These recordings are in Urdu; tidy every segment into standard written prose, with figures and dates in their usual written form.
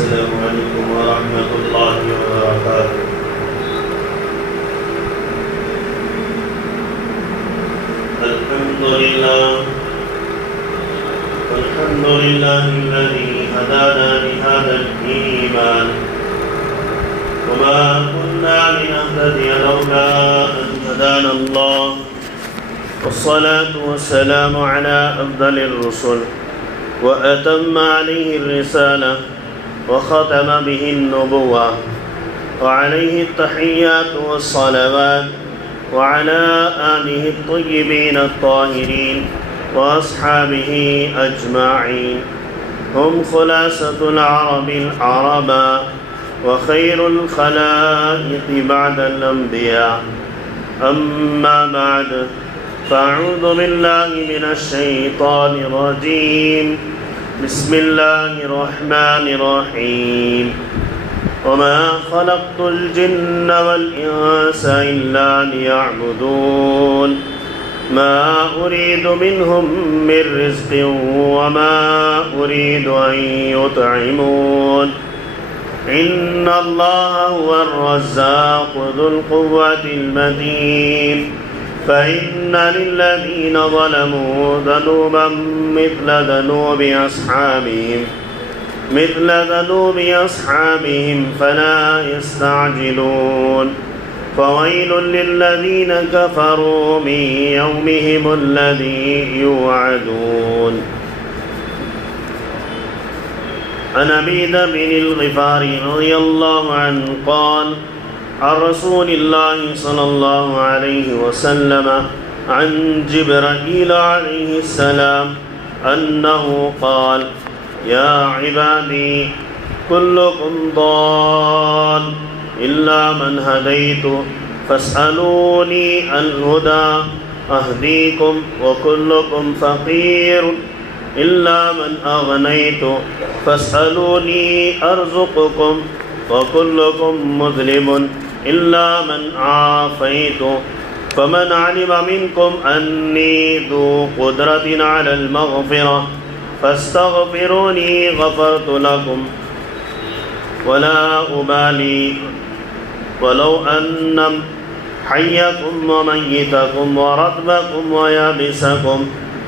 السلام عليكم ورحمة الله وبركاته. الحمد لله الذي هدانا لهذا الإيمان وما كنا لنهتدي لولا أن هدانا الله، والصلاة والسلام على أفضل الرسل وأتم عليه الرسالة وختم به النبوة، وعليه التحيات والصلوات، وعلى آله الطيبين الطاهرين وأصحابه أجمعين. هم خلاصة العرب العرباء وخير الخلائق بعد الأنبياء. أما بعد، فأعوذ بالله من الشيطان الرجيم. بسم الله الرحمن الرحيم. وما خلقت الجن والإنس إلا ليعبدون ما أريد منهم من رزق وما أريد أن يطعمون إن الله هو الرزاق ذو القوة المتين. فإن للذين ظلموا ذنوبا مثل ذنوب أصحابهم فلا يستعجلون. فويل للذين كفروا من يومهم الذي يوعدون. عن أبي ذر الغفاري رضي الله عنه قال: عن رسول الله صلى الله عليه وسلم عن جبرائيل عليه السلام أنه قال: يا عبادي كلكم ضال إلا من هديت فاسألوني الهدى أهديكم، وكلكم فقير إلا من أغنيت فاسألوني أرزقكم، وكلكم مظلم إلا من عافيت. فمن علم منكم أني ذو قدرة على المغفرة فاستغفروني غفرت لكم ولا أبالي ولو أن حيكم وميتكم ورطبكم ويابسكم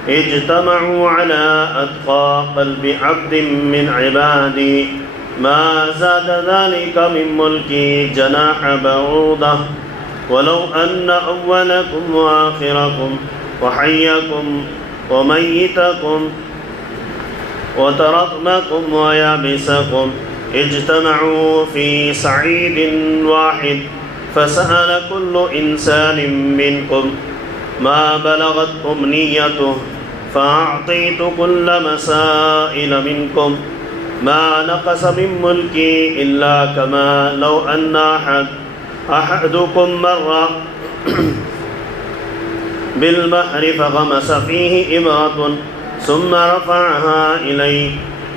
اجتمعوا على أتقى قلب عبد من عبادي ما زاد ذلك من ملكي جناح بعوضة. ولو أن أولكم وآخركم وحيكم وميتكم وترطبكم ويابسكم اجتمعوا في صعيد واحد فسأل كل إنسان منكم ما بلغت أمنيته فأعطيت كل مسائل منكم ما نقص من ملكي إلا كما لو أن أحدكم مر بالبحر فغمس فيه إبرة ثم رفعها إلي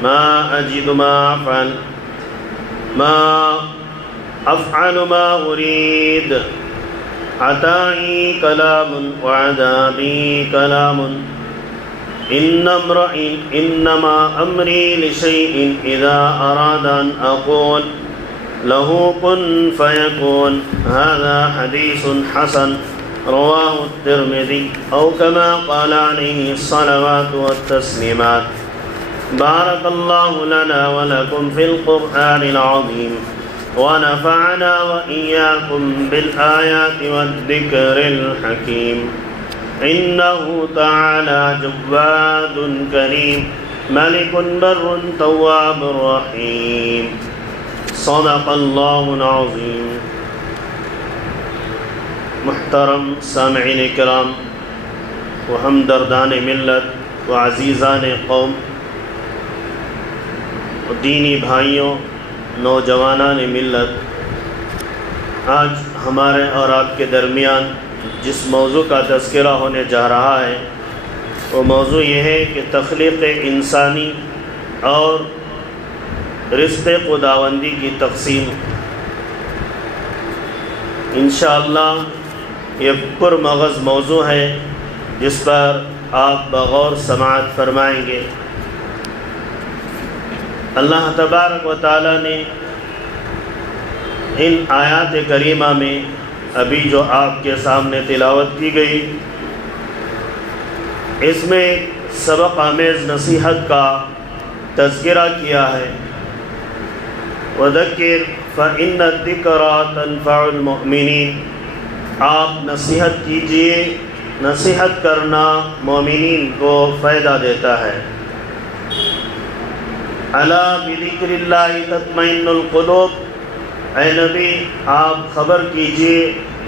ما أجد ما أفعل ما أريد. عطائي كلام وعذابي كلام. إنما أمري لشيء إذا أراد أن أقول له كن فيكون. هذا حديث حسن رواه الترمذي أو كما قال عليه الصلوات والتسليمات. بارك الله لنا ولكم في القرآن العظيم ونفعنا وإياكم بالآيات والذكر الحكيم. إنه تعالى جواد كريم ملك بر تواب رحيم. صدق الله العظيم. محترم سامعین کرام و ہمدردان ملت و عزیزان قوم و دینی بھائیوں، نوجوانان ملت، آج ہمارے اور آپ کے درمیان جس موضوع کا تذکرہ ہونے جا رہا ہے وہ موضوع یہ ہے کہ تخلیق انسانی اور رزق خداوندی کی تقسیم. انشاءاللہ یہ پرمغز موضوع ہے جس پر آپ بغور سماعت فرمائیں گے. اللہ تبارک و تعالیٰ نے ان آیات کریمہ میں ابھی جو آپ کے سامنے تلاوت کی گئی، اس میں سبق آمیز نصیحت کا تذکرہ کیا ہے۔ وَذَكِّرْ فَإِنَّ الذِّكْرَىٰ تَنفَعُ الْمُؤْمِنِينَ، آپ نصیحت کیجئے، نصیحت کرنا مومنین کو فائدہ دیتا ہے۔ الا بذکر اللہ تطمئن القلوب، اے نبی آپ خبر کیجئے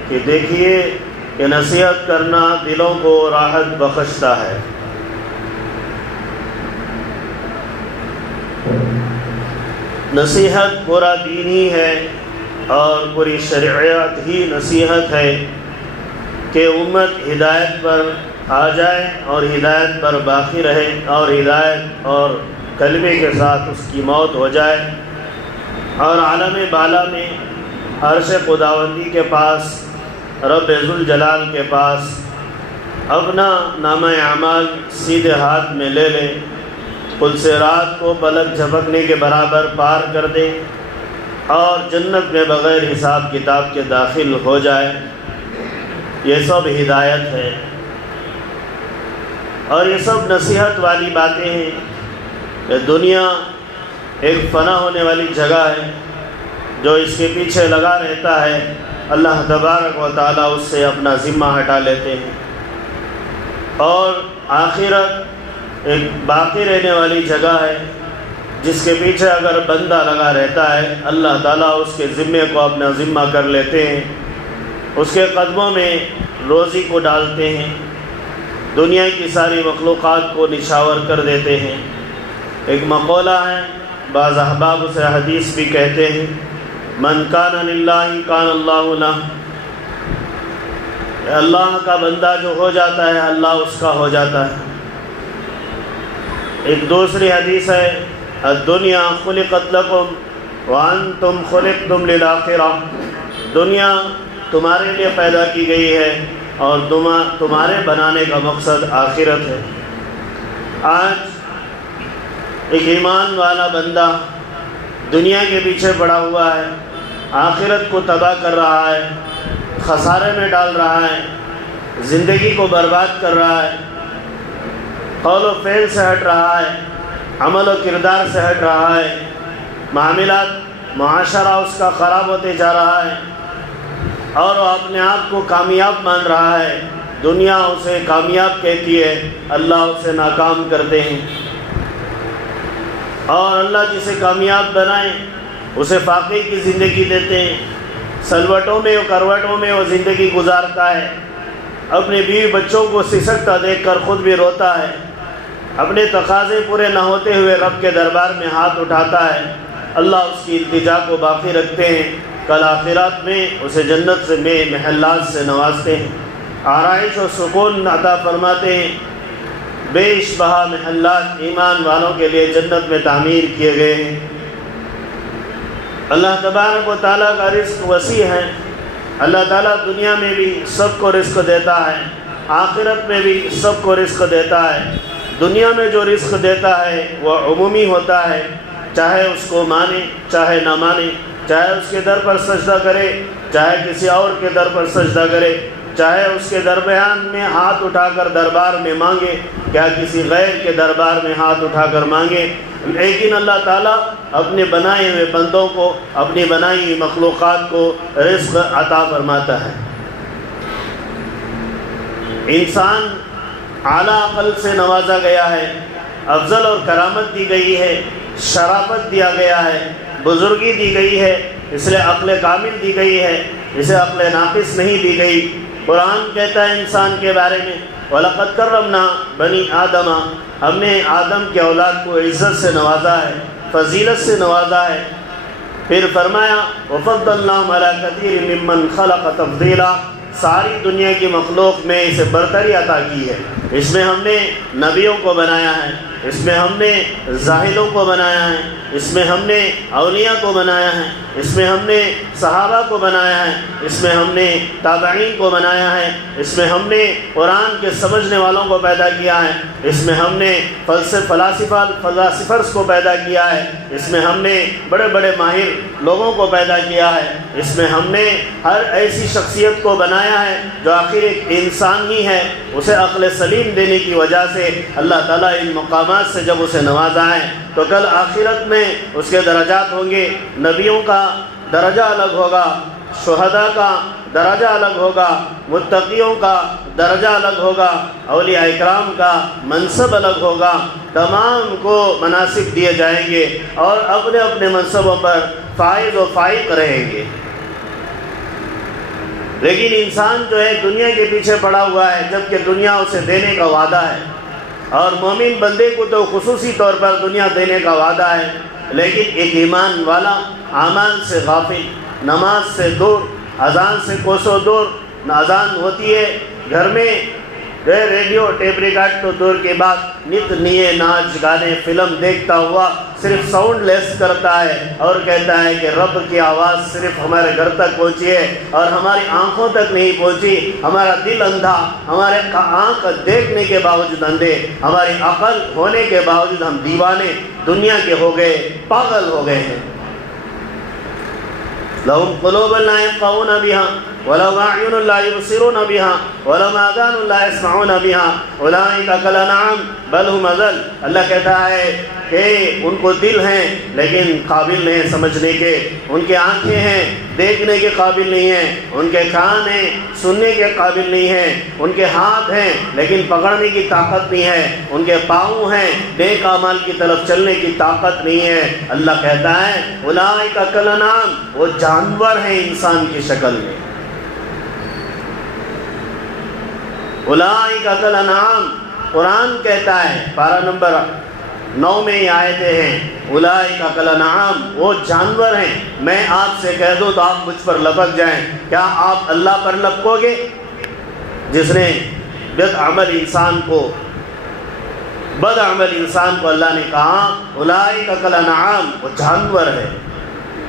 کہ دیکھیے کہ نصیحت کرنا دلوں کو راحت بخشتا ہے۔ نصیحت پورا دین ہی ہے اور پوری شریعت ہی نصیحت ہے کہ امت ہدایت پر آ جائے اور ہدایت پر باقی رہے، اور ہدایت اور کلمے کے ساتھ اس کی موت ہو جائے، اور عالم بالا میں عرش خداوندی کے پاس، رب ذوالجلال کے پاس اپنا نامہ اعمال سیدھے ہاتھ میں لے لے، پلسرات کو پلک جھپکنے کے برابر پار کر دے اور جنت میں بغیر حساب کتاب کے داخل ہو جائے۔ یہ سب ہدایت ہے اور یہ سب نصیحت والی باتیں ہیں کہ دنیا ایک فنا ہونے والی جگہ ہے، جو اس کے پیچھے لگا رہتا ہے اللہ تبارک و تعالیٰ اس سے اپنا ذمہ ہٹا لیتے ہیں، اور آخرت ایک باقی رہنے والی جگہ ہے جس کے پیچھے اگر بندہ لگا رہتا ہے اللہ تعالیٰ اس کے ذمے کو اپنا ذمہ کر لیتے ہیں، اس کے قدموں میں روزی کو ڈالتے ہیں، دنیا کی ساری مخلوقات کو نچھاور کر دیتے ہیں۔ ایک مقولہ ہے، بعض احباب اسے حدیث بھی کہتے ہیں، من کان للہ کان اللہ لہ، اللہ کا بندہ جو ہو جاتا ہے اللہ اس کا ہو جاتا ہے۔ ایک دوسری حدیث ہے، الدنیا خلقت لکم وانتم خلقتم للآخرہ، دنیا تمہارے لیے پیدا کی گئی ہے اور تمہارے بنانے کا مقصد آخرت ہے۔ آج ایک ایمان والا بندہ دنیا کے پیچھے پڑا ہوا ہے، آخرت کو تباہ کر رہا ہے، خسارے میں ڈال رہا ہے، زندگی کو برباد کر رہا ہے، قول و فعل سے ہٹ رہا ہے، عمل و کردار سے ہٹ رہا ہے، معاملات معاشرہ اس کا خراب ہوتے جا رہا ہے، اور وہ اپنے آپ کو کامیاب مان رہا ہے، دنیا اسے کامیاب کہتی ہے، اللہ اسے ناکام کرتے ہیں، اور اللہ جسے کامیاب بنائے اسے فاقے کی زندگی دیتے ہیں، سلوٹوں میں و کروٹوں میں وہ زندگی گزارتا ہے، اپنے بیوی بچوں کو سسکتا دیکھ کر خود بھی روتا ہے، اپنے تقاضے پورے نہ ہوتے ہوئے رب کے دربار میں ہاتھ اٹھاتا ہے، اللہ اس کی التجا کو باقی رکھتے ہیں، کل آخرات میں اسے جنت سے میں محلات سے نوازتے ہیں، آرائش و سکون عطا فرماتے ہیں، بیش بہا محلات ایمان والوں کے لیے جنت میں تعمیر کیے گئے ہیں۔ اللہ تبارک و تعالیٰ کا رزق وسیع ہے، اللہ تعالیٰ دنیا میں بھی سب کو رزق دیتا ہے، آخرت میں بھی سب کو رزق دیتا ہے۔ دنیا میں جو رزق دیتا ہے وہ عمومی ہوتا ہے، چاہے اس کو مانے چاہے نہ مانے، چاہے اس کے در پر سجدہ کرے چاہے کسی اور کے در پر سجدہ کرے، چاہے اس کے درمیان میں ہاتھ اٹھا کر دربار میں مانگے، کیا کسی غیر کے دربار میں ہاتھ اٹھا کر مانگے، لیکن اللہ تعالیٰ اپنے بنائے ہوئے بندوں کو، اپنی بنائی ہوئی مخلوقات کو رزق عطا فرماتا ہے۔ انسان اعلیٰ عقل سے نوازا گیا ہے، افضل اور کرامت دی گئی ہے، شرافت دیا گیا ہے، بزرگی دی گئی ہے، اس لیے عقل کامل دی گئی ہے، اسے عقل ناقص نہیں دی گئی۔ قرآن کہتا ہے انسان کے بارے میں، وَلَقَدْ كَرَّمْنَا بَنِي آدَمَ، ہم نے آدم کے اولاد کو عزت سے نوازا ہے، فضیلت سے نوازا ہے۔ پھر فرمایا وَفَضَّلْنَاهُمْ عَلَىٰ كَثِيرٍ مِّمَّنْ خَلَقَ تَفْضِيلًا، ساری دنیا کی مخلوق میں اسے برتری عطا کی ہے۔ اس میں ہم نے نبیوں کو بنایا ہے، اس میں ہم نے زاہدوں کو بنایا ہے، اس میں ہم نے اولیاء کو بنایا ہے، اس میں ہم نے صحابہ کو بنایا ہے، اس میں ہم نے تابعین کو بنایا ہے، اس میں ہم نے قرآن کے سمجھنے والوں کو پیدا کیا ہے، اس میں ہم نے فلاسفرز کو پیدا کیا ہے، اس میں ہم نے بڑے بڑے ماہر لوگوں کو پیدا کیا ہے، اس میں ہم نے ہر ایسی شخصیت کو بنایا ہے جو آخر ایک انسان ہی ہے، اسے عقل سلیم دینے کی وجہ سے اللہ تعالیٰ ان مقامات سے جب اسے نوازا ہے تو کل آخرت میں اس کے درجات ہوں گے۔ نبیوں کا درجہ الگ ہوگا، شہداء کا درجہ الگ ہوگا، متقیوں کا درجہ الگ ہوگا، اولیاء اکرام کا منصب الگ ہوگا، تمام کو مناصب دیے جائیں گے اور اپنے اپنے منصبوں پر فائز و فائق رہیں گے۔ لیکن انسان جو ہے دنیا کے پیچھے پڑا ہوا ہے، جبکہ دنیا اسے دینے کا وعدہ ہے، اور مومن بندے کو تو خصوصی طور پر دنیا دینے کا وعدہ ہے، لیکن ایک ایمان والا اعمال سے غافل، نماز سے دور، اذان سے کوسوں دور، اذان ہوتی ہے گھر میں ریڈیو ٹیپ ریکارڈ تو دور کے بعد نت نیے ناچ گانے فلم دیکھتا ہوا صرف ساؤنڈ لیس کرتا ہے اور کہتا ہے کہ رب کی آواز صرف ہمارے گھر تک پہنچی ہے اور ہماری آنکھوں تک نہیں پہنچی، ہمارا دل اندھا، ہمارے آنکھ دیکھنے کے باوجود اندھے، ہماری عقل ہونے کے باوجود ہم دیوانے دنیا کے ہو گئے، پاگل ہو گئے ہیں۔ لهم قلوب لا يفقهون بها ولهم أعين لا يبصرون بها ولهم آذان لا يسمعون بها أولئك كالأنعام بل هم أضل۔ اللہ کہتا ہے کہ ان کو دل ہیں لیکن قابل نہیں سمجھنے کے، ان کے آنکھیں ہیں دیکھنے کے قابل نہیں ہیں، ان کے کان ہیں سننے کے قابل نہیں ہیں، ان کے ہاتھ ہیں لیکن پکڑنے کی طاقت نہیں ہے، ان کے پاؤں ہیں نیک اعمال کی طرف چلنے کی طاقت نہیں ہے۔ اللہ کہتا ہے اولئک کالانعام، وہ جانور ہیں انسان کی شکل میں۔ اولئک کالانعام، قرآن کہتا ہے پارہ نمبر 9 میں یہ آیتیں ہیں، اولئک کالانعام، وہ جانور ہیں۔ میں آپ سے کہہ دوں تو آپ مجھ پر لپک جائیں، کیا آپ اللہ پر لپکو گے؟ جس نے بد عمل انسان کو اللہ نے کہا اولئک کالانعام، وہ جانور ہے۔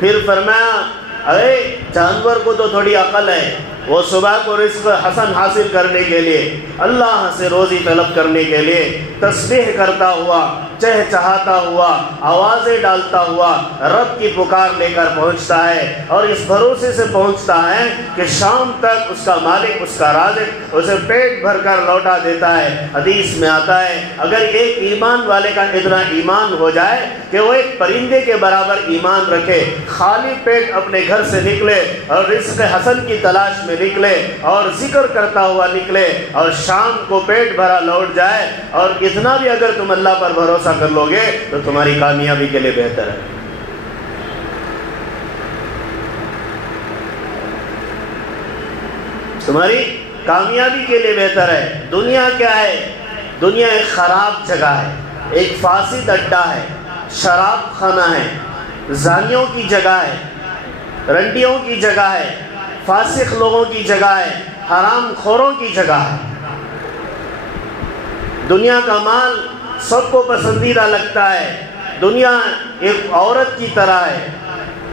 پھر فرمایا ارے جانور کو تو تھوڑی عقل ہے، وہ صبح کو رزق حسن حاصل کرنے کے لیے، اللہ سے روزی طلب کرنے کے لیے تسبیح کرتا ہوا، چہچہاتا ہوا، آوازیں ڈالتا ہوا رب کی پکار لے کر پہنچتا ہے، اور اس بھروسے سے پہنچتا ہے کہ شام تک اس کا مالک، اس کا رازق اسے پیٹ بھر کر لوٹا دیتا ہے۔ حدیث میں آتا ہے اگر ایک ایمان والے کا اتنا ایمان ہو جائے کہ وہ ایک پرندے کے برابر ایمان رکھے، خالی پیٹ اپنے گھر سے نکلے اور رزق حسن کی تلاش میں نکلے اور ذکر کرتا ہوا نکلے اور شام کو پیٹ بھرا لوٹ جائے، اور اتنا بھی اگر تم اللہ پر بھروسہ کر لو گے تو تمہاری کامیابی کے لیے بہتر ہے۔ تمہاری کامیابی کے لیے بہتر ہے۔ دنیا کیا ہے؟ دنیا ایک خراب جگہ ہے، ایک فاسد اڈا ہے، شراب خانہ ہے، زانیوں کی جگہ ہے، رنڈیوں کی جگہ ہے، فاسق لوگوں کی جگہ ہے، حرام خوروں کی جگہ ہے۔ دنیا کا مال سب کو پسندیدہ لگتا ہے، دنیا ایک عورت کی طرح ہے۔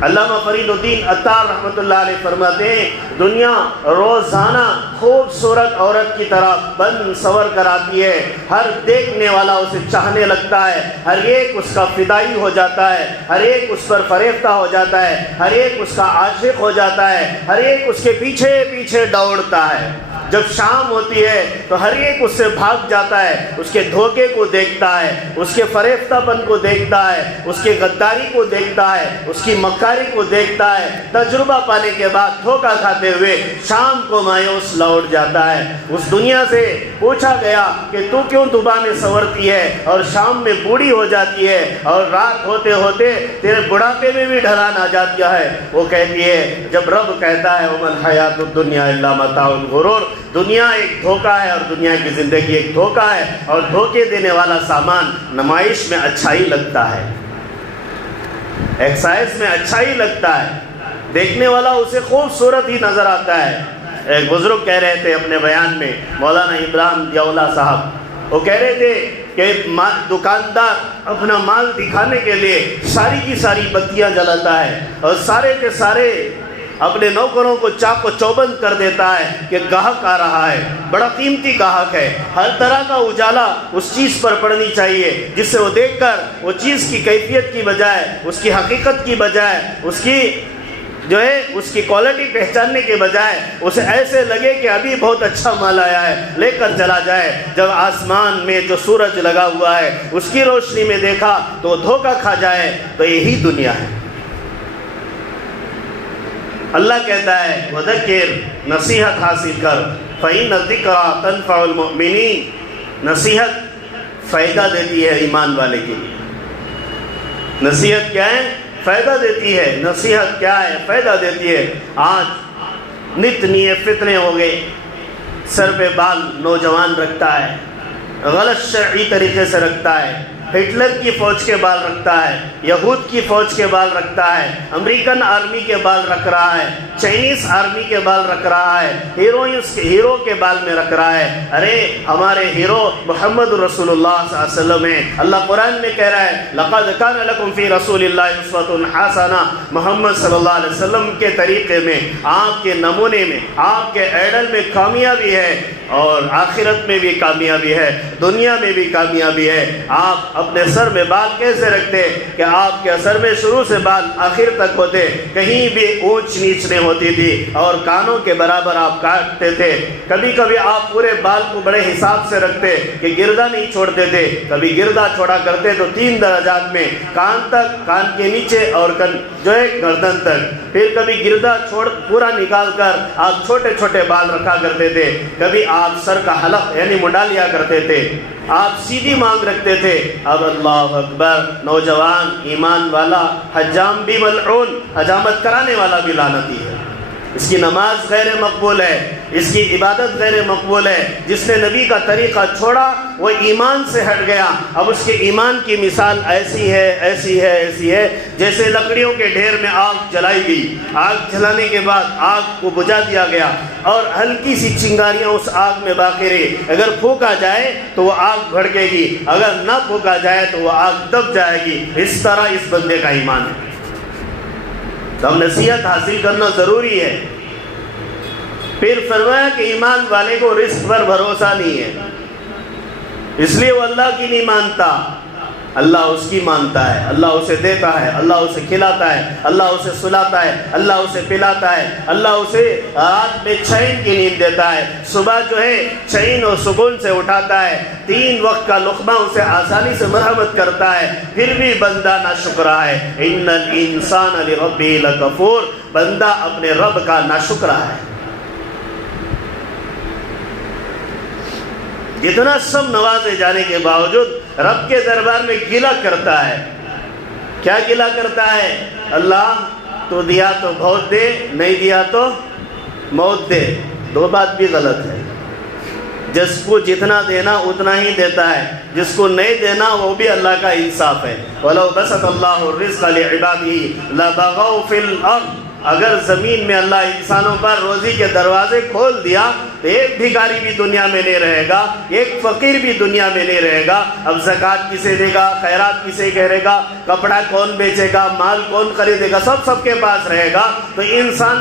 علامہ فرید الدین عطار رحمۃ اللہ علیہ فرماتے ہیں دنیا روزانہ خوبصورت عورت کی طرح بن سور کر آتی ہے، ہر دیکھنے والا اسے چاہنے لگتا ہے، ہر ایک اس کا فدائی ہو جاتا ہے، ہر ایک اس پر فریفتہ ہو جاتا ہے، ہر ایک اس کا عاشق ہو جاتا ہے، ہر ایک اس کے پیچھے پیچھے دوڑتا ہے۔ جب شام ہوتی ہے تو ہر ایک اس سے بھاگ جاتا ہے، اس کے دھوکے کو دیکھتا ہے، اس کے فریفتہ پن کو دیکھتا ہے، اس کے غداری کو دیکھتا ہے، اس کی مکاری کو دیکھتا ہے۔ تجربہ پانے کے بعد دھوکہ کھاتے ہوئے شام کو مایوس لوٹ جاتا ہے۔ اس دنیا سے پوچھا گیا کہ تو کیوں صبح میں سنورتی ہے اور شام میں بوڑھی ہو جاتی ہے اور رات ہوتے ہوتے تیرے بڑھاپے میں بھی ڈھلان آ جاتی ہے؟ وہ کہتی ہے جب رب کہتا ہے وَمَا الْحَيَاةُ الدُّنْيَا إِلَّا مَتَاعُ الْغُرُورِ، دنیا ایک دھوکہ ہے اور دنیا کی زندگی ایک دھوکہ ہے، اور دھوکے دینے والا سامان نمائش میں اچھا ہی لگتا ہے، ایکسائز میں اچھا ہی لگتا ہے، دیکھنے والا اسے خوبصورت ہی نظر آتا ہے، ایک بزرگ کہہ رہے تھے اپنے بیان میں، مولانا ابراہیم ضیاءاللہ صاحب، وہ کہہ رہے تھے کہ دکاندار اپنا مال دکھانے کے لیے ساری کی ساری بتیاں جلاتا ہے اور سارے کے سارے اپنے نوکروں کو چاق و چوبند کر دیتا ہے کہ گاہک آ رہا ہے، بڑا قیمتی گاہک ہے، ہر طرح کا اجالا اس چیز پر پڑنی چاہیے جس سے وہ دیکھ کر وہ چیز کی کیفیت کی بجائے، اس کی حقیقت کی بجائے، اس کی اس کی کوالٹی پہچاننے کے بجائے اسے ایسے لگے کہ ابھی بہت اچھا مال آیا ہے، لے کر چلا جائے۔ جب آسمان میں جو سورج لگا ہوا ہے اس کی روشنی میں دیکھا تو وہ دھوکہ کھا جائے۔ تو یہی دنیا ہے۔ اللہ کہتا ہے وَذَكِّرْ، نصیحت حاصل کر، فَإِنَّ الذِّكْرَىٰ تَنفَعُ الْمُؤْمِنِينَ، نصیحت فائدہ دیتی ہے ایمان والے کے لیے۔ نصیحت کیا ہے؟ فائدہ دیتی ہے۔ نصیحت کیا ہے؟ فائدہ دیتی ہے۔ آج نت نیے فتنے ہو گئے، سر پہ بال نوجوان رکھتا ہے، غلط شرعی طریقے سے رکھتا ہے، ہٹلر کی فوج کے بال رکھتا ہے، یہود کی فوج کے بال رکھتا ہے، امریکن آرمی کے بال رکھ رہا ہے، چائنیز آرمی کے بال رکھ رہا ہے، ہیرو کے بال میں رکھ رہا ہے۔ ارے ہمارے ہیرو محمد رسول اللہ صلی اللہ علیہ وسلم ہیں۔ اللہ قرآن میں کہہ رہا ہے لَقَدْ كَانَ لَكُمْ فِي رَسُولِ اللَّهِ أُسْوَةٌ حَسَنَةٌ، محمد صلی اللہ علیہ وسلم کے طریقے میں، آپ کے نمونے میں، آپ کے ایڈل میں کامیابی ہے، اور آخرت میں بھی کامیابی ہے، دنیا میں بھی کامیابی ہے۔ آپ اپنے سر میں بال کیسے رکھتے کہ آپ کے سر میں شروع سے بال آخر تک ہوتے، کہیں بھی اونچ نیچ نہیں ہوتی تھی، اور کانوں کے برابر آپ کاٹتے تھے۔ کبھی کبھی آپ پورے بال کو بڑے حساب سے رکھتے کہ گردہ نہیں چھوڑتے تھے، کبھی گردہ چھوڑا کرتے تو 3 درجات میں، کان تک، کان کے نیچے، اور گردن تک۔ پھر کبھی گردہ پورا نکال کر آپ چھوٹے چھوٹے بال رکھا کرتے تھے۔ کبھی آپ سر کا حلق یعنی منڈا لیا کرتے تھے، آپ سیدھی مانگ رکھتے تھے۔ اب اللہ اکبر، نوجوان ایمان والا حجام بھی ملعون، حجامت کرانے والا بھی لعنتی ہے۔ اس کی نماز غیر مقبول ہے، اس کی عبادت غیر مقبول ہے۔ جس نے نبی کا طریقہ چھوڑا وہ ایمان سے ہٹ گیا۔ اب اس کے ایمان کی مثال ایسی ہے، ایسی ہے، ایسی ہے جیسے لکڑیوں کے ڈھیر میں آگ جلائی گئی، آگ جلانے کے بعد آگ کو بجھا دیا گیا اور ہلکی سی چنگاریاں اس آگ میں باقی رہی۔ اگر پھونکا جائے تو وہ آگ بھڑکے گی، اگر نہ پھونکا جائے تو وہ آگ دب جائے گی۔ اس طرح اس بندے کا ایمان ہے۔ تو نصیحت حاصل کرنا ضروری ہے۔ پھر فرمایا کہ ایمان والے کو رزق پر بھروسہ نہیں ہے، اس لیے وہ اللہ کی نہیں مانتا، اللہ اس کی مانتا ہے۔ اللہ اسے دیتا ہے، اللہ اسے کھلاتا ہے، اللہ اسے سلاتا ہے، اللہ اسے پلاتا ہے، اللہ اسے رات میں چین کی نیند دیتا ہے، صبح چین اور سکون سے اٹھاتا ہے، 3 وقت کا لقمہ اسے آسانی سے مرحمت کرتا ہے۔ پھر بھی بندہ ناشکرا ہے۔ ان الانسان لربہ لکفور، بندہ اپنے رب کا ناشکرا ہے۔ جتنا سب نوازے جانے کے باوجود رب کے دربار میں گلہ کرتا ہے۔ کیا گلہ کرتا ہے؟ اللہ تو دیا تو بہت دے، نہیں دیا تو موت دے۔ 2 بات بھی غلط ہے۔ جس کو جتنا دینا اتنا ہی دیتا ہے، جس کو نہیں دینا وہ بھی اللہ کا انصاف ہے۔ وَلَوْ بَسَطَ اللَّهُ الرِّزْقَ لِعِبَادِهِ لَبَغَوْا فِي الْأَرْضِ، اگر زمین میں اللہ انسانوں پر روزی کے دروازے کھول دیا تو ایک بھکاری بھی دنیا میں نہیں رہے گا، ایک فقیر بھی دنیا میں نہیں رہے گا۔ اب زکوٰۃ کسے دے گا، خیرات کسے کرے گا، کپڑا کون بیچے گا، مال کون خریدے گا، سب کے پاس رہے گا۔ تو انسان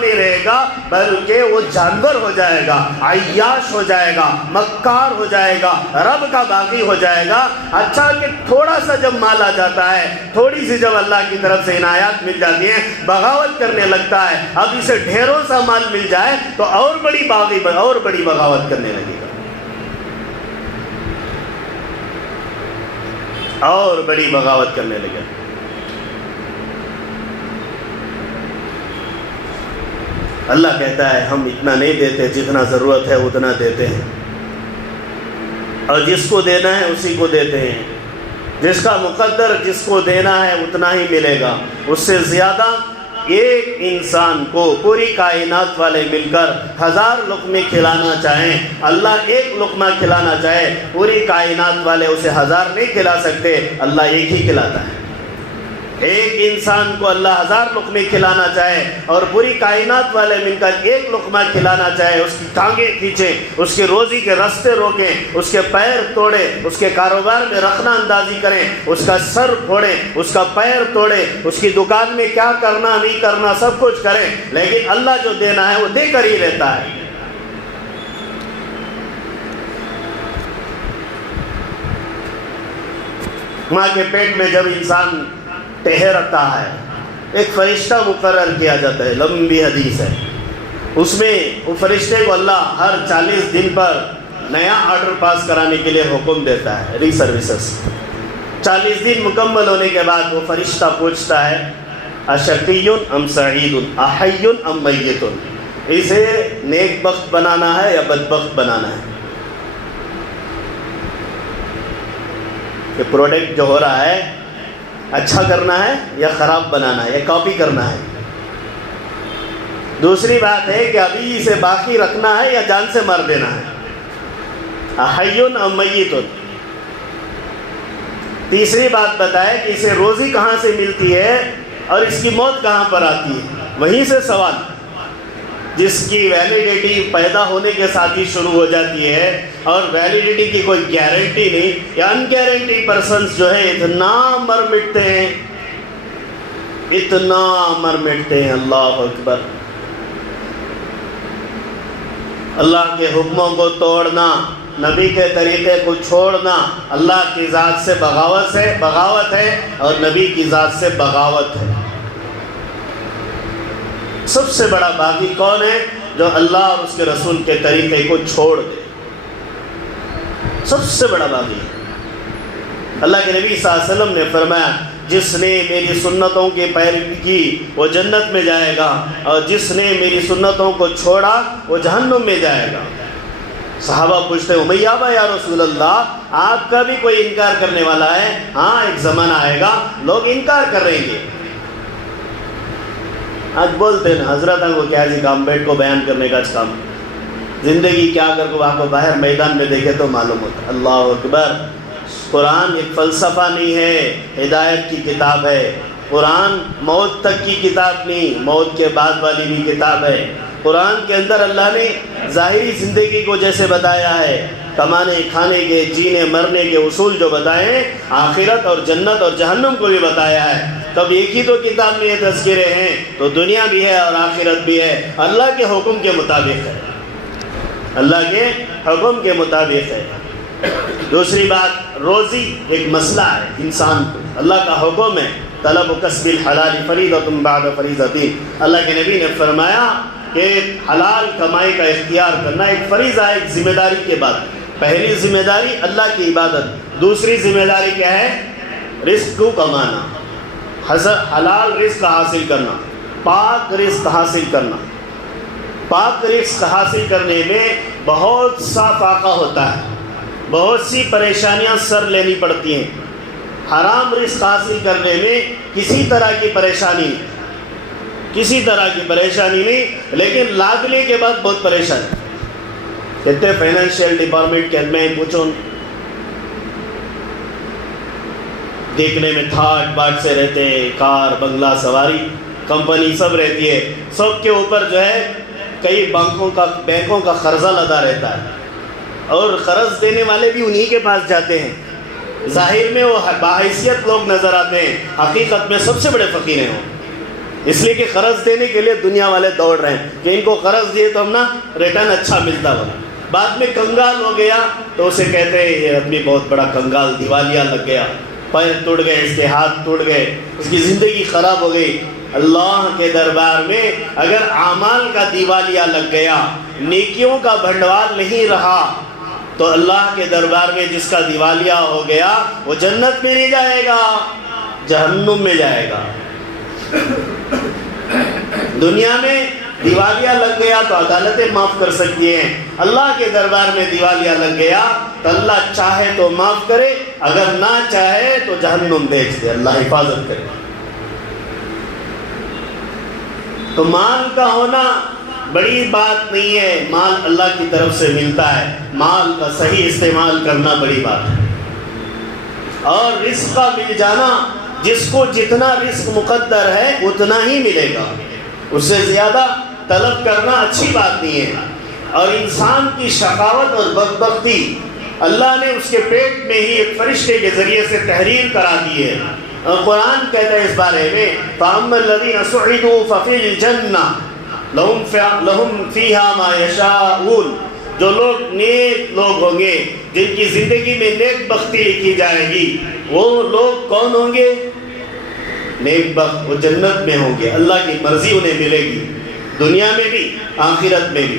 نہیں رہے گا بلکہ وہ جانور ہو جائے گا، عیاش ہو جائے گا، مکار ہو جائے گا، رب کا باغی ہو جائے گا۔ اچھا کہ تھوڑا سا جب مال آ جاتا ہے، تھوڑی سی جب اللہ کی طرف سے عنایات مل جاتی ہیں، بغاوت کرنے لگتا ہے۔ اب اسے ڈھیروں سا مال مل جائے تو اور بڑی بغاوت کرنے لگے گا، اور بڑی بغاوت کرنے لگے گا۔ اللہ کہتا ہے ہم اتنا نہیں دیتے، جتنا ضرورت ہے اتنا دیتے ہیں، اور جس کو دینا ہے اسی کو دیتے ہیں۔ جس کا مقدر جس کو دینا ہے اتنا ہی ملے گا، اس سے زیادہ ایک انسان کو پوری کائنات والے مل کر 1000 لقمے کھلانا چاہیں، اللہ ایک لقمہ کھلانا چاہے، پوری کائنات والے اسے 1000 نہیں کھلا سکتے، اللہ ایک ہی کھلاتا ہے۔ ایک انسان کو اللہ 1000 لقمے کھلانا چاہے اور پوری کائنات والے مل کر ایک لقمہ کھلانا چاہے، اس کی ٹانگیں کھینچیں، اس کی روزی کے راستے روکیں، اس کے پیر توڑیں، اس کے کاروبار میں رخنہ اندازی کریں، اس کا سر پھوڑیں، اس کا پیر توڑیں، اس کی دکان میں کیا کرنا نہیں کرنا سب کچھ کریں، لیکن اللہ جو دینا ہے وہ دے کر ہی لیتا ہے۔ ماں کے پیٹ میں جب انسان ٹھہرتا ہے، ایک فرشتہ مقرر کیا جاتا ہے، لمبی حدیث ہے، اس میں وہ فرشتے کو اللہ ہر 40 دن پر نیا آرڈر پاس کرانے کے لیے حکم دیتا ہے، ری سروسز۔ 40 دن مکمل ہونے کے بعد وہ فرشتہ پوچھتا ہے اشقی ام سعید، احی ام میت، اسے نیک بخت بنانا ہے یا بدبخت بنانا ہے؟ کہ پروڈکٹ جو ہو رہا ہے اچھا کرنا ہے یا خراب بنانا ہے یا کاپی کرنا ہے؟ دوسری بات ہے کہ ابھی اسے باقی رکھنا ہے یا جان سے مار دینا ہے؟ احی ام میت۔ تیسری بات بتائے کہ اسے روزی کہاں سے ملتی ہے اور اس کی موت کہاں پر آتی ہے؟ وہیں سے سوال، جس کی ویلیڈیٹی پیدا ہونے کے ساتھ ہی شروع ہو جاتی ہے اور ویلیڈیٹی کی کوئی گارنٹی نہیں، یا ان گارنٹی پرسنس جو ہے اتنا مر مٹتے ہیں، اتنا مر مٹتے ہیں۔ اللہ اکبر۔ اللہ کے حکموں کو توڑنا، نبی کے طریقے کو چھوڑنا اللہ کی ذات سے بغاوت ہے اور نبی کی ذات سے بغاوت ہے۔ سب سے بڑا باغی کون ہے؟ جو اللہ اور اس کے رسول کے طریقے کو چھوڑ دے، سب سے بڑا باغی ہے۔ اللہ کے نبی صلی اللہ علیہ وسلم نے فرمایا جس نے میری سنتوں کی پیروی کی وہ جنت میں جائے گا، اور جس نے میری سنتوں کو چھوڑا وہ جہنم میں جائے گا۔ صحابہ پوچھتے امیہ یا رسول اللہ، آپ کا بھی کوئی انکار کرنے والا ہے؟ ہاں، ایک زمانہ آئے گا لوگ انکار کریں گے۔ آج بولتے ہیں حضرت کو کیا جی کام، بیٹھ کو بیان کرنے کا کام، زندگی کیا کر کو وہاں کو باہر میدان میں دیکھے تو معلوم ہوتا۔ اللہ اکبر۔ قرآن ایک فلسفہ نہیں ہے، ہدایت کی کتاب ہے۔ قرآن موت تک کی کتاب نہیں، موت کے بعد والی بھی کتاب ہے۔ قرآن کے اندر اللہ نے ظاہری زندگی کو جیسے بتایا ہے، کمانے کھانے کے جینے مرنے کے اصول جو بتائے، آخرت اور جنت اور جہنم کو بھی بتایا ہے۔ تب ایک ہی تو کتاب میں یہ تذکرے ہیں، تو دنیا بھی ہے اور آخرت بھی ہے، اللہ کے حکم کے مطابق ہے، اللہ کے حکم کے مطابق ہے۔ دوسری بات، روزی ایک مسئلہ ہے انسان کو، اللہ کا حکم ہے طلب کسب الحلال فریضۃ بعد فریضۃ۔ اللہ کے نبی نے فرمایا کہ حلال کمائی کا اختیار کرنا ایک فریضہ ہے، ایک ذمہ داری کے بعد۔ پہلی ذمہ داری اللہ کی عبادت، دوسری ذمہ داری کیا ہے؟ رزق کو کمانا، حلال رزق حاصل کرنا، پاک رزق حاصل کرنا۔ پاک رزق حاصل کرنے میں بہت سا فاقہ ہوتا ہے، بہت سی پریشانیاں سر لینی پڑتی ہیں۔ حرام رزق حاصل کرنے میں کسی طرح کی پریشانی نہیں، کسی طرح کی پریشانی نہیں، لیکن لاگنے کے بعد بہت پریشانی۔ کہتے فائنینشیل ڈپارٹمنٹ کے میں پوچھوں، دیکھنے میں تھاٹ باٹ سے رہتے ہیں، کار بنگلہ سواری کمپنی سب رہتی ہے، سب کے اوپر جو ہے کئی بینکوں کا قرضہ لدا رہتا ہے، اور قرض دینے والے بھی انہی کے پاس جاتے ہیں۔ ظاہر میں وہ باحیثیت لوگ نظر آتے ہیں، حقیقت میں سب سے بڑے فقیر ہیں وہ، اس لیے کہ قرض دینے کے لیے دنیا والے دوڑ رہے ہیں کہ ان کو قرض دیے تو ہم نا ریٹرن اچھا ملتا ہوگا۔ بعد میں کنگال ہو گیا تو اسے کہتے ہیں یہ آدمی بہت بڑا کنگال، دیوالیہ لگ گیا، پیر ٹوٹ گئے، اس کے ہاتھ ٹوٹ گئے، اس کی زندگی خراب ہو گئی۔ اللہ کے دربار میں اگر اعمال کا دیوالیہ لگ گیا، نیکیوں کا بھنڈوار نہیں رہا، تو اللہ کے دربار میں جس کا دیوالیہ ہو گیا وہ جنت میں نہیں جائے گا، جہنم میں جائے گا۔ دنیا میں دیوالیہ لگ گیا تو عدالتیں معاف کر سکتی ہیں، اللہ کے دربار میں دیوالیہ لگ گیا تو اللہ چاہے تو معاف کرے، اگر نہ چاہے تو جہنم بھیج دے، اللہ حفاظت کرے۔ تو مال کا ہونا بڑی بات نہیں ہے، مال اللہ کی طرف سے ملتا ہے، مال کا صحیح استعمال کرنا بڑی بات ہے، اور رزق کا مل جانا جس کو جتنا رزق مقدر ہے اتنا ہی ملے گا، اس سے زیادہ طلب کرنا اچھی بات نہیں ہے۔ اور انسان کی شقاوت اور بدبختی اللہ نے اس کے پیٹ میں ہی ایک فرشتے کے ذریعے سے تحریر کرا دی ہے۔ اور قرآن کہتا ہے اس بارے میں فَأَمَّا الَّذِينَ سُعِدُوا فَفِي الْجَنَّةِ لَهُمْ فِيهَا مَا يَشَاءُونَ، جو لوگ نیک لوگ ہوں گے، جن کی زندگی میں نیک بختی لکھی جائے گی، وہ لوگ کون ہوں گے؟ نیک بخت، وہ جنت میں ہوں گے، اللہ کی مرضی انہیں ملے گی، دنیا میں بھی آخرت میں بھی۔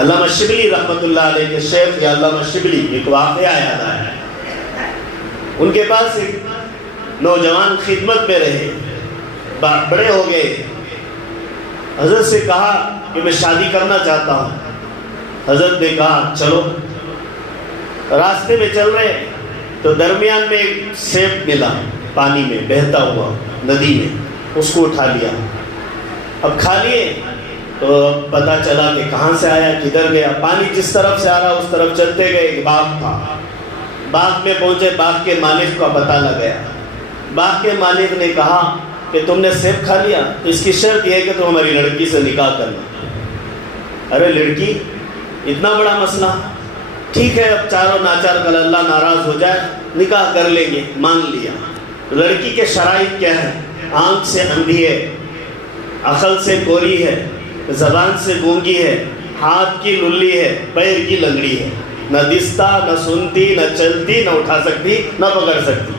علامہ شبلی رحمۃ اللہ علیہ کے شیخ یا علامہ شبلی ایک واقعہ یاد آیا، ان کے پاس ایک نوجوان خدمت میں رہے، بڑے ہو گئے، حضرت سے کہا کہ میں شادی کرنا چاہتا ہوں۔ حضرت نے کہا چلو۔ راستے میں چل رہے تو درمیان میں ایک سیب ملا، پانی میں بہتا ہوا ندی میں، اس کو اٹھا لیا۔ اب کھا لیے تو پتہ چلا کہ کہاں سے آیا، کدھر گیا۔ پانی جس طرف سے آ رہا اس طرف چلتے گئے، ایک باغ تھا، باغ میں پہنچے، باغ کے مالک کا پتہ لگ گیا۔ باغ کے مالک نے کہا کہ تم نے سیب کھا لیا، تو اس کی شرط یہ ہے کہ تم ہماری لڑکی سے نکاح کرنا۔ ارے لڑکی، اتنا بڑا مسئلہ؟ ٹھیک ہے، اب چاروں ناچار کل اللہ ناراض ہو جائے نکاح کر لیں گے، مان لیا۔ لڑکی کے شرائط کیا ہے؟ آنکھ سے اندھی ہے، عقل سے کوری ہے، زبان سے گونگی ہے، ہاتھ کی للی ہے، پیر کی لنگڑی ہے، نہ دستا، نہ سنتی، نہ چلتی، نہ اٹھا سکتی، نہ پکڑ سکتی۔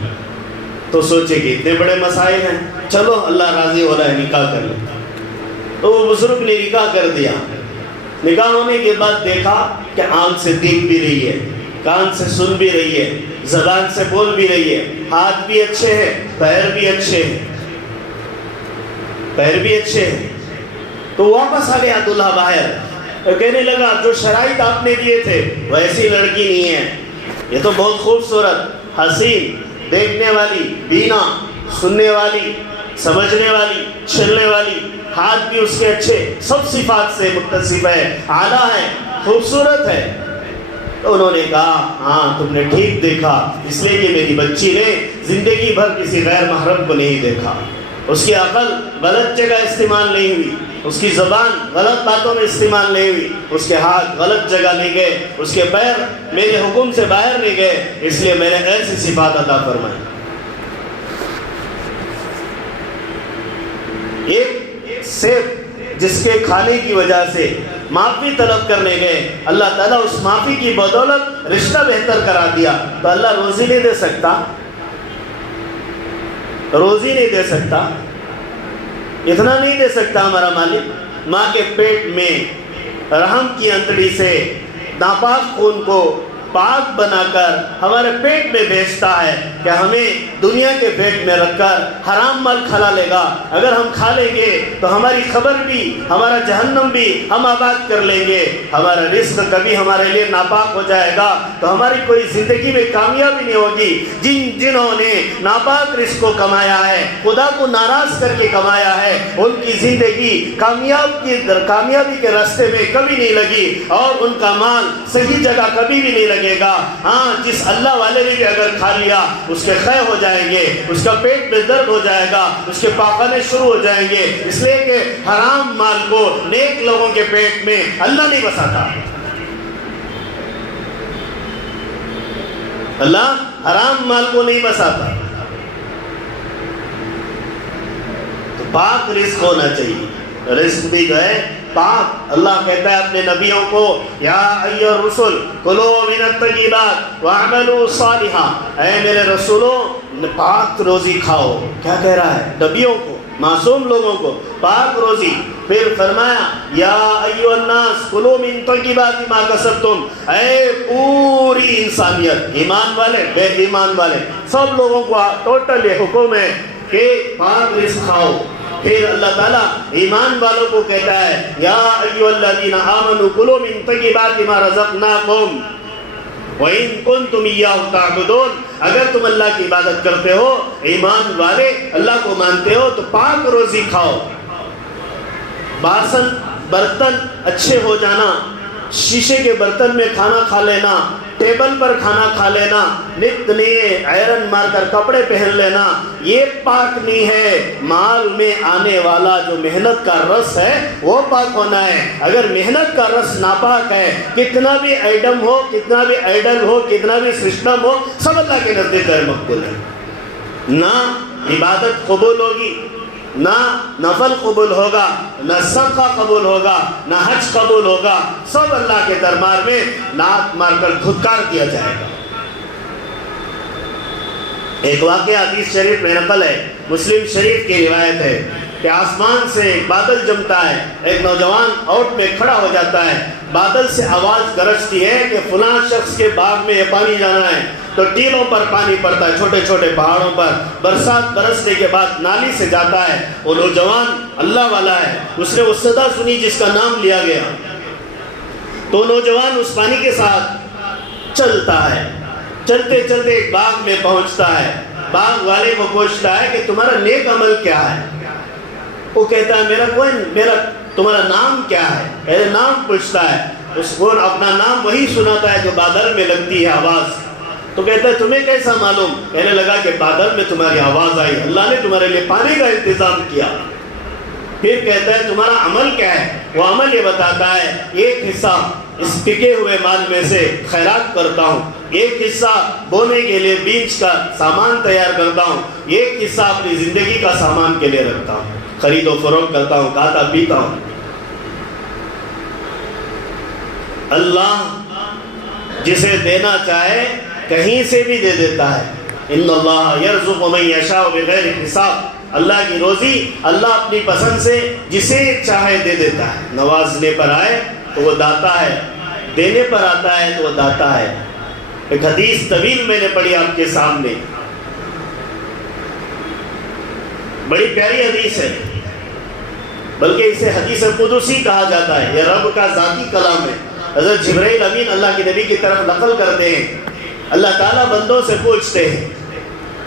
تو سوچے کہ اتنے بڑے مسائل ہیں، چلو اللہ راضی ہو رہا ہے نکاح کر لیں۔ تو وہ بزرگ نے نکاح کر دیا۔ نکاح ہونے کے بعد دیکھا کہ آنکھ سے دیکھ بھی رہی ہے، کان سے سن بھی رہی ہے، زبان سے بول بھی رہی ہے، ہاتھ بھی اچھے ہیں، پیر بھی اچھے ہیں، پیر بھی اچھے ہیں۔ تو واپس آ گیا دلہا باہر، کہنے لگا جو شرائط آپ نے دیے تھے ویسی لڑکی نہیں ہے، یہ تو بہت خوبصورت، حسین، دیکھنے والی، بینا، سننے والی، سمجھنے والی، چلنے والی، ہاتھ بھی اس کے اچھے، سب صفات سے متصف ہے، اعلیٰ ہے، خوبصورت ہے۔ تو انہوں نے کہا ہاں تم نے ٹھیک دیکھا، اس لیے کہ میری بچی نے زندگی بھر کسی غیر محرم کو نہیں دیکھا، اس کی عقل غلط جگہ استعمال نہیں ہوئی، اس کی زبان غلط باتوں میں استعمال نہیں ہوئی، اس کے ہاتھ غلط جگہ نہیں گئے، اس کے پیر میرے حکم سے باہر نہیں گئے، اس لیے میں نے ایسی صفات عطا فرمائی۔ ایک سیب جس کے کھانے کی وجہ سے معافی طلب کرنے گئے، اللہ تعالیٰ اس معافی کی بدولت رشتہ بہتر کرا دیا۔ تو اللہ روزی نہیں دے سکتا؟ روزی نہیں دے سکتا؟ اتنا نہیں دے سکتا ہمارا مالک؟ ماں کے پیٹ میں رحم کی انتڑی سے ناپاک خون کو پاک بنا کر ہمارے پیٹ میں بھیجتا ہے کہ ہمیں دنیا کے پیٹ میں رکھ کر حرام مال کھلا لے گا، اگر ہم کھا لیں گے تو ہماری خبر بھی، ہمارا جہنم بھی ہم آباد کر لیں گے، ہمارا رزق کبھی ہمارے لیے ناپاک ہو جائے گا تو ہماری کوئی زندگی میں کامیابی نہیں ہوگی۔ جنہوں نے ناپاک رزق کو کمایا ہے، خدا کو ناراض کر کے کمایا ہے، ان کی زندگی کامیابی کے راستے میں کبھی نہیں لگی، اور ان کا مال صحیح جگہ کبھی بھی نہیں لگے گا۔ ہاں، جس اللہ والے نے بھی اگر کھا لیا اس کے خے ہو جائیں گے، اس کا پیٹ میں درد ہو جائے گا، اس کے پاخانے شروع ہو جائیں گے، اس لیے کہ حرام مال کو نیک لوگوں کے پیٹ میں اللہ نہیں بساتا۔ اللہ حرام مال کو نہیں بساتا۔ تو پاک رزق ہونا چاہیے، رزق بھی جو ہے پاک۔ اللہ کہتا ہے اپنے نبیوں کو یا ایھا الرسل کلوا من الطیبات واعملوا صالحا، اے میرے رسولوں پاک روزی کھاؤ۔ کیا کہہ رہا ہے؟ نبیوں کو، معصوم لوگوں کو پاک روزی۔ پھر فرمایا یا ایھا الناس کلوا من طیبات ما کسبتم، اے پوری انسانیت، ایمان والے، بے ایمان والے، سب لوگوں کو ٹوٹل یہ حکم ہے کہ پاک رزق کھاؤ۔ پھر اللہ تعالیٰ ایمان والوں کو کہتا ہے یا ایھا الذین آمنوا کلوا من طیبات ما رزقناکم وَإِن كُنتُمْ إِيَّاهُ تَعْبُدُونَ، اگر تم اللہ کی عبادت کرتے ہو، ایمان والے اللہ کو مانتے ہو تو پاک روزی کھاؤ۔ برتن اچھے ہو جانا، شیشے کے برتن میں کھانا کھا لینا، ٹیبل پر کھانا کھا لینا، نت نئے آئرن مار کر کپڑے پہن لینا، یہ پاک نہیں ہے۔ مال میں آنے والا جو محنت کا رس ہے وہ پاک ہونا ہے۔ اگر محنت کا رس ناپاک ہے، کتنا بھی آئٹم ہو، کتنا بھی آئیڈل ہو، کتنا بھی سسٹم ہو، سب اللہ کے نزدیک غیر مقبول ہے۔ نہ عبادت قبول ہوگی، نہ نفل قبول ہوگا، نہ صدقہ قبول ہوگا، نہ حج قبول ہوگا، سب اللہ کے دربار میں لات مار کر دھتکار دیا جائے گا۔ ایک واقعہ حدیث شریف میں نقل ہے، مسلم شریف کی روایت ہے کہ آسمان سے ایک بادل جمتا ہے، ایک نوجوان آؤٹ میں کھڑا ہو جاتا ہے، بادل سے آواز گرجتی ہے کہ فلاں شخص کے باغ میں یہ پانی جانا ہے، تو ٹیلوں پر پانی پڑتا ہے، چھوٹے چھوٹے پہاڑوں پر، برسات برسنے کے بعد نالی سے جاتا ہے۔ وہ نوجوان اللہ والا ہے، اس نے وہ صدا سنی جس کا نام لیا گیا، تو نوجوان اس پانی کے ساتھ چلتا ہے، چلتے چلتے ایک باغ میں پہنچتا ہے۔ باغ والے کو پوچھتا ہے کہ تمہارا نیک عمل کیا ہے؟ وہ کہتا ہے تمہارا نام کیا ہے؟ میرا نام پوچھتا ہے، اس کو اپنا نام وہی سناتا ہے جو بادل میں لگتی ہے آواز۔ تو کہتا ہے تمہیں کیسا معلوم؟ کہنے لگا کہ بادل میں تمہاری آواز آئی، اللہ نے تمہارے لیے پانی کا انتظام کیا۔ پھر کہتا ہے تمہارا عمل کیا ہے؟ وہ عمل یہ بتاتا ہے ایک حصہ اس بکے ہوئے مال میں سے خیرات کرتا ہوں، ایک حصہ بونے کے لیے بیج کا سامان تیار کرتا ہوں، ایک حصہ اپنی زندگی کا سامان کے لیے رکھتا ہوں، خرید و فروخت کرتا ہوں، کھاتا پیتا ہوں۔ اللہ جسے دینا چاہے کہیں سے بھی دے دیتا ہے۔ ان اللہ یرزق من یشاء بغیر حساب، اللہ کی روزی اللہ اپنی پسند سے جسے چاہے دے دیتا ہے۔ نوازنے پر آئے تو وہ داتا ہے، دینے پر آتا ہے تو وہ داتا ہے۔ ایک حدیث طویل میں نے پڑھی آپ کے سامنے، بڑی پیاری حدیث ہے، بلکہ اسے حدیث قدسی کہا جاتا ہے، یہ رب کا ذاتی کلام ہے۔ حضرت جبرائیل امین اللہ کے نبی کی طرف نقل کرتے ہیں، اللہ تعالیٰ بندوں سے پوچھتے ہیں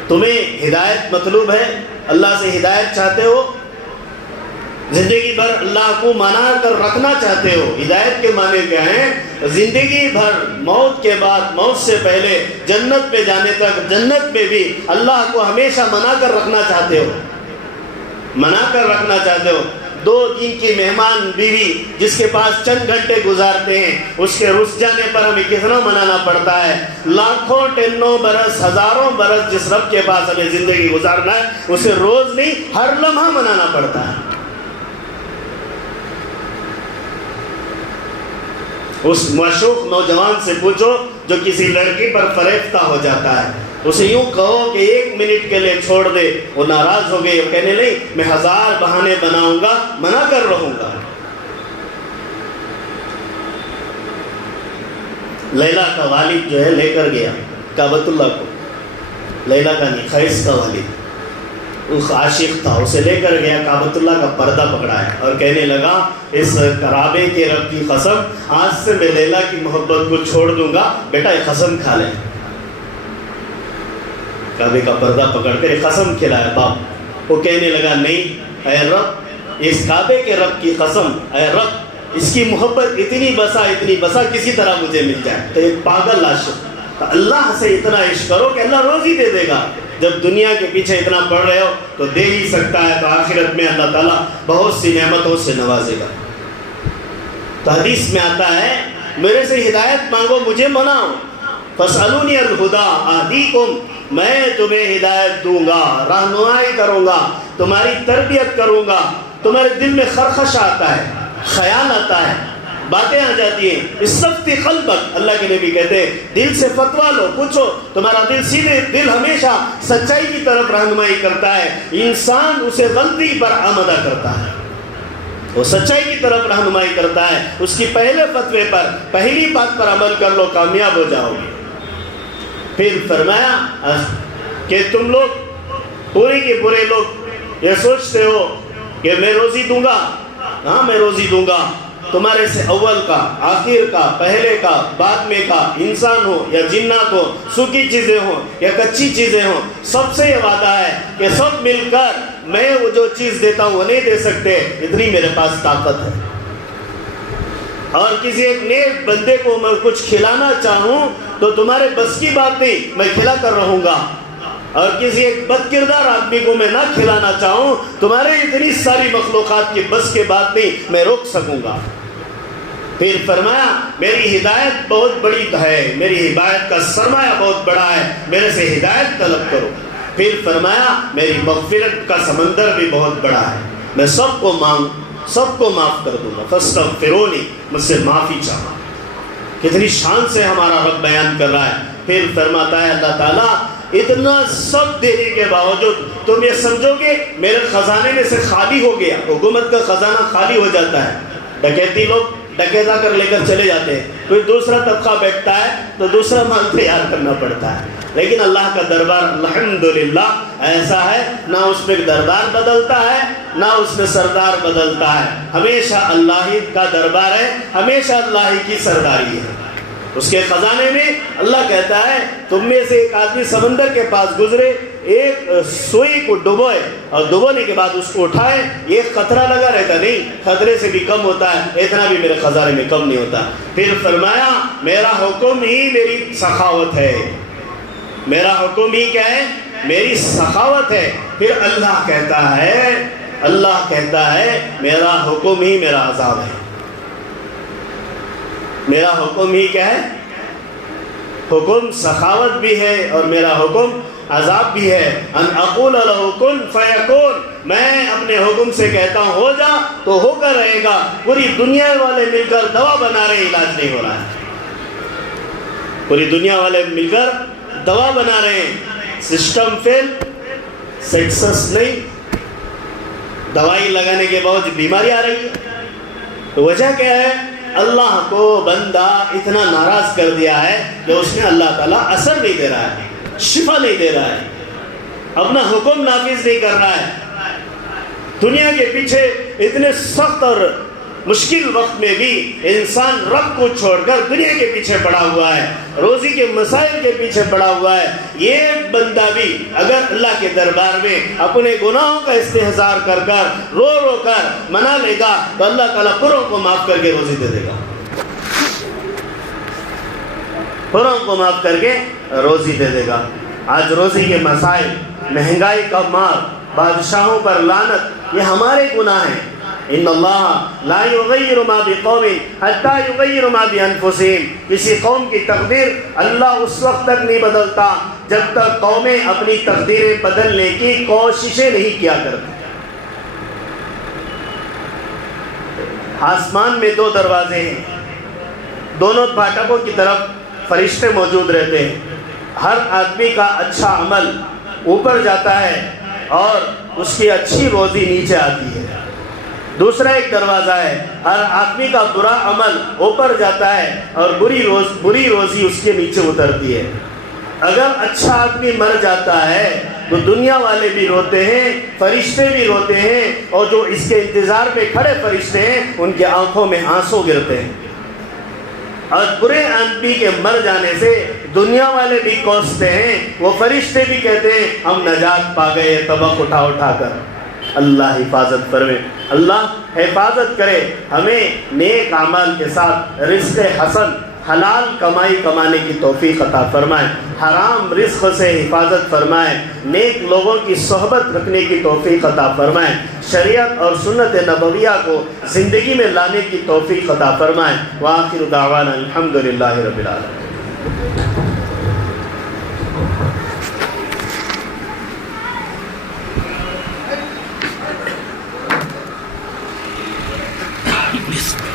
تمہیں ہدایت مطلوب ہے، اللہ سے ہدایت چاہتے ہو، زندگی بھر اللہ کو منا کر رکھنا چاہتے ہو؟ ہدایت کے معنی کیا ہیں؟ زندگی بھر موت کے بعد، موت سے پہلے جنت میں جانے تک، جنت میں بھی اللہ کو ہمیشہ منا کر رکھنا چاہتے ہو، منا کر رکھنا چاہتے ہو۔ 2 دن کی مہمان بیوی جس کے پاس چند گھنٹے گزارتے ہیں، اس کے رس جانے پر ہمیں کتنا منانا پڑتا ہے؟ لاکھوں ٹنوں برس، ہزاروں برس جس رب کے پاس ہمیں زندگی گزارنا ہے، اسے روز نہیں ہر لمحہ منانا پڑتا ہے۔ اس معشوق نوجوان سے پوچھو جو کسی لڑکی پر فریفتہ ہو جاتا ہے، اسے یوں کہو کہ 1 منٹ کے لیے چھوڑ دے، وہ ناراض ہو گئے، کہنے نہیں میں 1000 بہانے بناؤں گا، منع کر رہوں گا۔ لیلا کا والد جو ہے لے کر گیا کعبۃ اللہ کو، لیلا کا نہیں، قیس کا والد، اس عاشق تھا، اسے لے کر گیا، کعبۃ اللہ کا پردہ پکڑایا اور کہنے لگا اس کعبے کے رب کی قسم، آج سے میں لیلا کی محبت کو چھوڑ دوں گا، بیٹا ایک قسم کھا لے۔ کعبے کا پردہ پکڑ کر ایک قسم کھلایا باپ، وہ کہنے لگا نہیں اے رب، اس کعبے کے رب کی قسم، اے رب اس کی محبت اتنی بسا کسی طرح مجھے مل جائے۔ تو ایک پاگل عاشق، اللہ سے اتنا عشق کرو کہ اللہ روزی دے دے گا، جب دنیا کے پیچھے اتنا پڑ رہے ہو تو دے ہی سکتا ہے، تو آخرت میں اللہ تعالیٰ بہت سی نعمتوں سے نوازے گا۔ تو حدیث میں آتا ہے میرے سے ہدایت مانگو، مجھے مناؤ، فَاسْأَلُونِيَ الْهُدَىٰ أَهْدِيكُمْ، میں تمہیں ہدایت دوں گا، رہنمائی کروں گا، تمہاری تربیت کروں گا۔ تمہارے دل میں خرخش آتا ہے، خیال آتا ہے، باتیں آ جاتی ہیں، استفتی قلبک، اللہ کے نبی کہتے ہیں دل سے فتویٰ لو، پوچھو، تمہارا دل سیدھے، دل ہمیشہ سچائی کی طرف رہنمائی کرتا ہے، انسان اسے غلطی پر آمدہ کرتا ہے، وہ سچائی کی طرف رہنمائی کرتا ہے، اس کی پہلے فتوے پر، پہلی بات پر عمل کر لو، کامیاب ہو جاؤ گے۔ پھر فرمایا کہ تم لوگ پورے کے پورے لوگ یہ سوچتے ہو کہ میں روزی دوں گا، ہاں میں روزی دوں گا، تمہارے سے اول کا، آخر کا، پہلے کا، بعد میں کا، انسان ہو یا جنات ہو، سوکھی چیزیں ہوں یا کچی چیزیں ہوں، سب سے یہ وعدہ ہے کہ سب مل کر میں وہ جو چیز دیتا ہوں وہ نہیں دے سکتے، اتنی میرے پاس طاقت ہے۔ اور کسی ایک نیک بندے کو میں کچھ کھلانا چاہوں تو تمہارے بس کی بات نہیں، میں کھلا کر رہوں گا، اور کسی ایک بد کردار آدمی کو میں نہ کھلانا چاہوں، تمہارے اتنی ساری مخلوقات کی بس کی بات نہیں، میں روک سکوں گا۔ پھر فرمایا میری ہدایت بہت بڑی ہے، میری ہدایت کا سرمایہ بہت بڑا ہے، میرے سے ہدایت طلب کرو۔ پھر فرمایا میری مغفرت کا سمندر بھی بہت بڑا ہے، میں سب کو معاف کر دوں گا، فاستغفرونی، مجھ سے معافی چاہا۔ کتنی شان سے ہمارا رب بیان کر رہا ہے۔ پھر فرماتا ہے اللہ تعالیٰ اتنا سب دینے کے باوجود تم یہ سمجھو گے میرے خزانے میں سے خالی ہو گیا۔ حکومت کا خزانہ خالی ہو جاتا ہے، ڈکیتی لوگ ڈکیتا کر لے کر چلے جاتے ہیں، کوئی دوسرا طبقہ بیٹھتا ہے تو دوسرا مال تیار کرنا پڑتا ہے، لیکن اللہ کا دربار الحمدللہ ایسا ہے، نہ اس میں دربار بدلتا ہے نہ اس میں سردار بدلتا ہے، ہمیشہ اللہ ہی کا دربار ہے، ہمیشہ اللہ ہی کی سرداری ہے۔ اس کے خزانے میں اللہ کہتا ہے تم میں سے ایک آدمی سمندر کے پاس گزرے، ایک سوئی کو ڈبوئے اور ڈبونے کے بعد اس کو اٹھائے، ایک قطرہ لگا رہتا نہیں، خطرے سے بھی کم ہوتا ہے، اتنا بھی میرے خزانے میں کم نہیں ہوتا۔ پھر فرمایا میرا حکم ہی میری سخاوت ہے، میرا حکم ہی کیا ہے؟ میری سخاوت ہے۔ پھر اللہ کہتا ہے میرا حکم ہی میرا عذاب ہے۔ میرا حکم ہی کیا ہے؟ حکم سخاوت بھی ہے اور میرا حکم عذاب بھی ہے۔ ان اقول له کن فیکون، میں اپنے حکم سے کہتا ہوں ہو جا تو ہو کر رہے گا۔ پوری دنیا والے مل کر دوا بنا رہے، علاج نہیں ہو رہا ہے۔ پوری دنیا والے مل کر دوا بنا رہے ہیں، سسٹم فیل، سکسس نہیں، دوائی لگانے کے باوجود بیماری آ رہی ہے۔ تو وجہ کیا ہے؟ اللہ کو بندہ اتنا ناراض کر دیا ہے کہ اس میں اللہ تعالیٰ اثر نہیں دے رہا ہے، شفا نہیں دے رہا ہے، اپنا حکم نافذ نہیں کر رہا ہے۔ دنیا کے پیچھے اتنے سخت اور مشکل وقت میں بھی انسان رب کو چھوڑ کر دنیا کے پیچھے پڑا ہوا ہے، روزی کے مسائل کے پیچھے پڑا ہوا ہے۔ یہ بندہ بھی اگر اللہ کے دربار میں اپنے گناہوں کا استحضار کر کر رو رو کر منا لے گا تو اللہ تعالیٰ پوروں کو معاف کر کے روزی دے دے گا، پوروں کو معاف کر کے روزی دے دے گا۔ آج روزی کے مسائل، مہنگائی کا مار، بادشاہوں پر لعنت، یہ ہمارے گناہ ہیں۔ ان اللہ لا یغیر ما بقوم حتی یغیر ما بانفسہم، کسی قوم کی تقدیر اللہ اس وقت تک نہیں بدلتا جب تک قومیں اپنی تقدیریں بدلنے کی کوششیں نہیں کیا کرتی۔ آسمان میں دو دروازے ہیں، دونوں پھاٹکوں کی طرف فرشتے موجود رہتے ہیں۔ ہر آدمی کا اچھا عمل اوپر جاتا ہے اور اس کی اچھی روزی نیچے آتی ہے۔ دوسرا ایک دروازہ ہے، ہر آدمی کا برا عمل اوپر جاتا ہے اور بری روزی اس کے نیچے اترتی ہے۔ اگر اچھا آدمی مر جاتا ہے تو دنیا والے بھی روتے ہیں، فرشتے بھی روتے ہیں، اور جو اس کے انتظار میں کھڑے فرشتے ہیں ان کی آنکھوں میں آنسو گرتے ہیں۔ اور برے آدمی کے مر جانے سے دنیا والے بھی کوستے ہیں، وہ فرشتے بھی کہتے ہیں ہم نجات پا گئے طبق اٹھا اٹھا کر۔ اللہ حفاظت فرمائے، اللہ حفاظت کرے، ہمیں نیک اعمال کے ساتھ رزق حسن، حلال کمائی کمانے کی توفیق عطا فرمائے، حرام رزق سے حفاظت فرمائے، نیک لوگوں کی صحبت رکھنے کی توفیق عطا فرمائے، شریعت اور سنت نبویہ کو زندگی میں لانے کی توفیق عطا فرمائے۔ وآخر دعوانا الحمدللہ رب العالمین۔ بسم